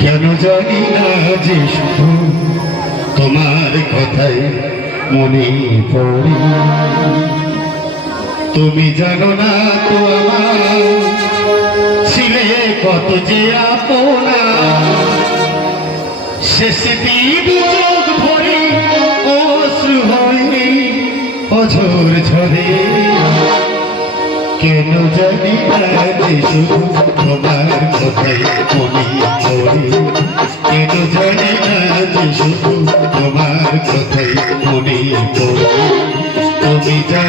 কেন জানি না যে শুধু তোমার কথাই মনে পড়ে। তুমি জানো না তো আমার ছিলে কত যে আপনা। শেষে চোখ ভরে অশ্রু হয়নি অঝোর ঝরে। কেন জানি না যে শুধু তোমার কথাই He.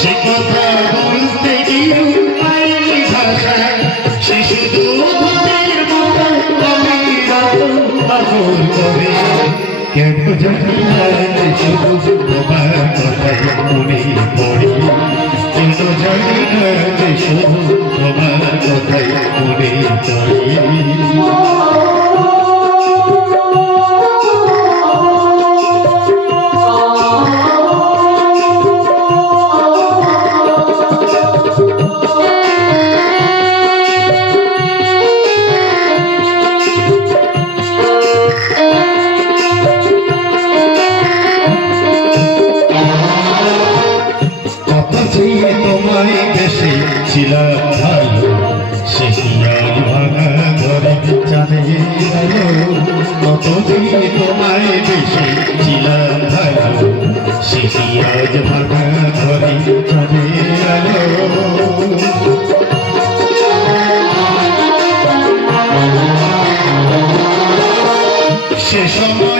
সে কথা বলতে সে শুধু কেন জানি শুধু তোমার কথায় মনে পড়ে। কেন জানি শুধু তোমার কথায় মনে পড়ে। ছুঁয়ে তোমায় দেশে ছিলা ভালো। সে শিয়াল ভাঙা ঘরে বিচারে কত ছুঁয়ে তোমায় দেশে ছিলা ভালো। সে সময়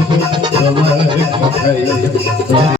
the way to pay.